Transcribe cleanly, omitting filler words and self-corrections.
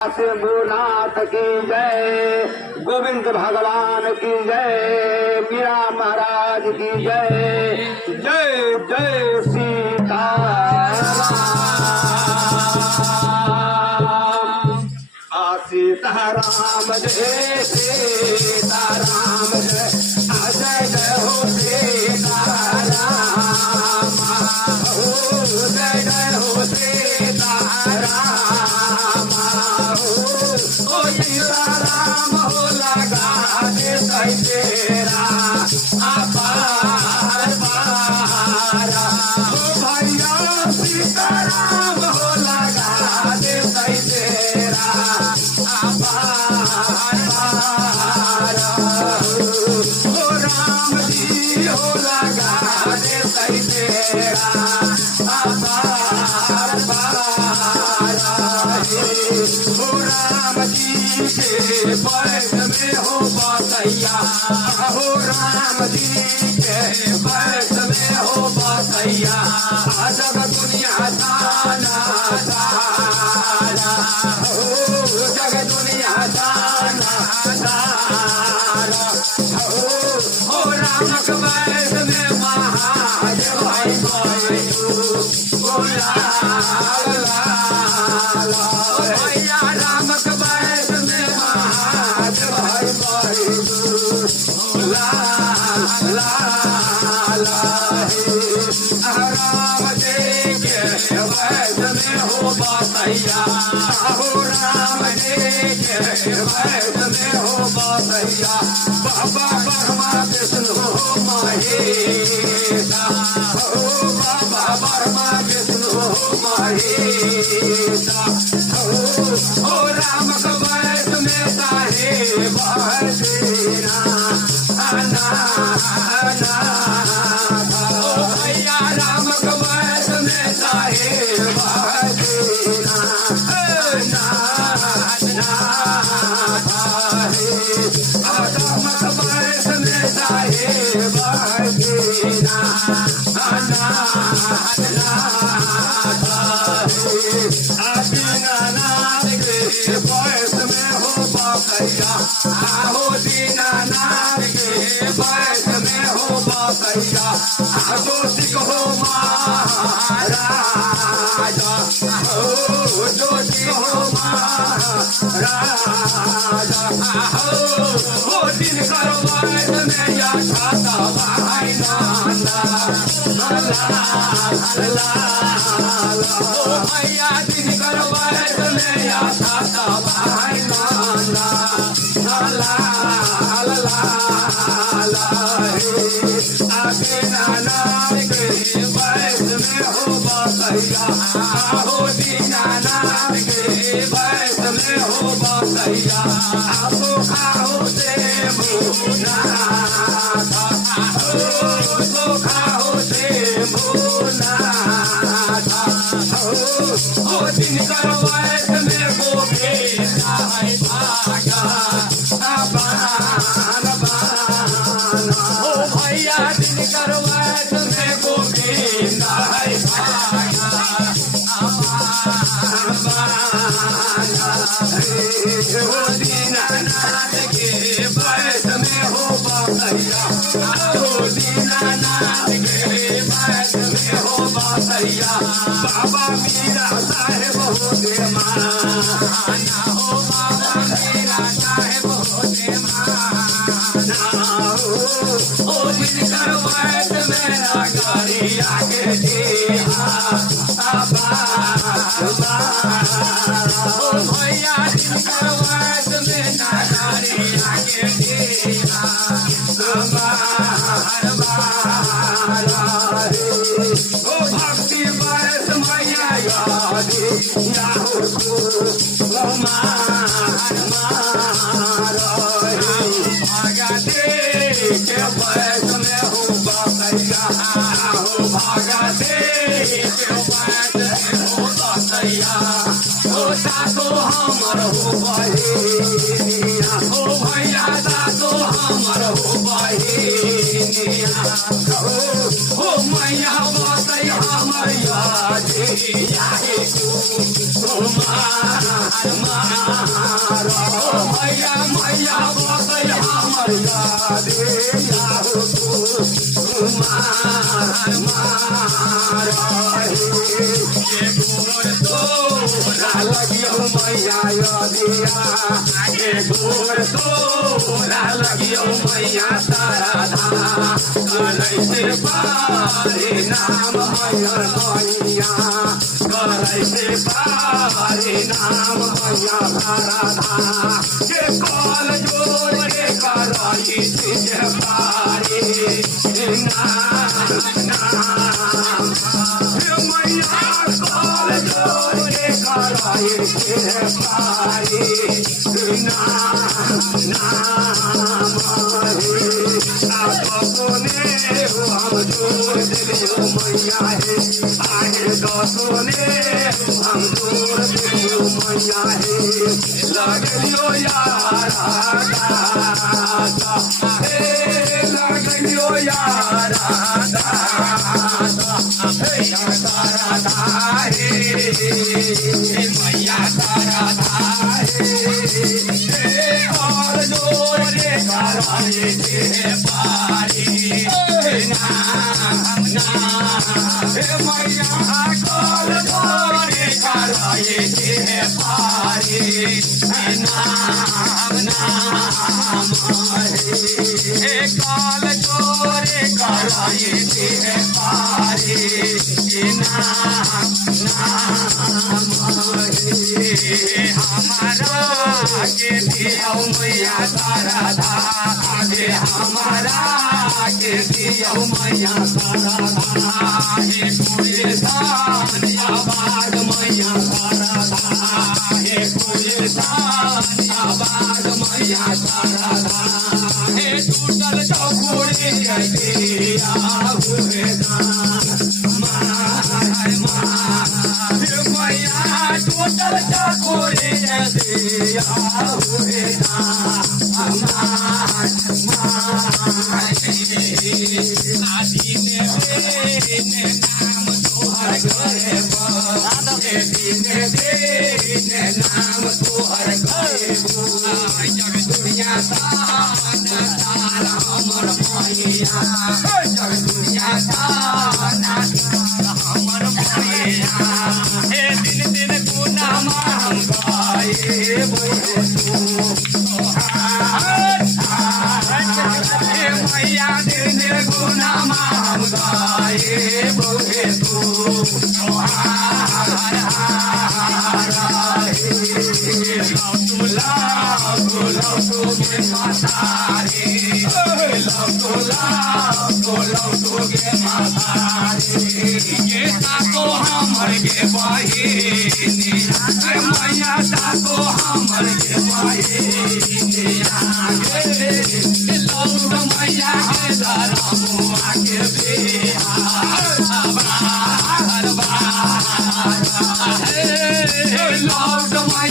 शंभुनाथ की जय, गोविंद भगवान की जय, मीरा महाराज की जय। जय जय सीताराम। सीताराम जय सीताराम जय, जय जय हो सीताराम, जय जय हो सीताराम। सीताराम हो लगा दे तेरा अपार पार, भैया सीताराम हो लगा दे तेरा अपार पार। हो राम जी हो लगा दे तेरा अपार पार। हो राम जी के पैर में हो बसैया, हो राम जी के पैर में हो बसैया, जग दुनिया जाना सारा, हो जग दुनिया जाना सारा। हो राम के पैर में महादेव भाई बोला भैया राम के बैठ में महादेव भाई राम जी के बैठ में हो बसैया, हो राम जी के बैठ में हो बसैया, बाबा ब्रह्मा विष्णु महेश, हो बाबा ब्रह्मा विष्णु महेश। हो राम के बैठ में साहेब देना भैया राम के बैठ में साहेब देना राम के बैठ में साहेब देना दीनानाथ के बैठ में हो बसैया, हो दीनानाथ के बैठ में हो बसैया, ज्योति हो महाराज, हो ज्योति हो महाराज। हो दिन कर बैठ में या छाता भाई नाना भैया दिन कर बैठ में या छाता भाई नाना आगे नाना के बैठ में हो बसैया, हो दीनानाथ के बैठ में हो बसैया, आपो खाओ से मुनाथ, हो खाओ से मुनाथ। हो दिन कर बैठ में गोविंद भागा हो भैया दिन कर बैठ में गोविंद हो दीनानाथ के बैठ में हो बसैया, हो दीनानाथ के बैठ में हो बसैया, बाबा मीरा साहेब हो दे माना, हो बाबा मीरा साहेब हो दे माना। हो दिन कर बैठ में नगरिया के देहा हो भैया दिन कर बैठ में नगरिया के देहा हो भक्ति बैठ मैया यादी के बैठ में हो बसैया, हो भागा दे के बैठ में हो बसैया, हो सातो हमर हो बहिनिया, हो भैया सातो हमर हो बहिनिया। हो मैया बसै हमर यादिया, हो मैया मैया बसै हमर यादे आहो लगियो मैया यादिया गोर तोरा लगियो मैया तारा धा करैसे पारे नाम मैया मैया करैसे पारे नाम मैया तारा धा के काल जोड़ के कराई तुझे पारे नाम मैया काल जोड़ के कराई तुझे पारे नाम सोने हम जोड़ दिलो मैया है आहे सोने हम जोड़ दिलो मैया है लगलियो यारा लगलियो यारा मैया तारा धारे और जोरे कराए पारी नाम मैया कल जोरे कराए पारी नाम काल जोरे कराए पारी हमारा के दियो मैया तारा धा हमारा के दियो मैया तारा धा हे पूरे सानिया बाग मैया तारा धा हे पूरे सानिया बाग मैया तारा धा हे टूटल चौकुड़ी दिया हुए मैया टूटल चकोरे दिया हुए आदि ने नाम तोहर गए नाम तोहर गए जग दुनिया तारा हमर मैया जग दुनिया तारा हमर मैया हे दिन दिन गुना हम गाए बोले मैया दिन दिन गुना हम गाए बोले तू हमर के बहिनी मैया ताको हमर के बहिनी मैया के धरमुआ के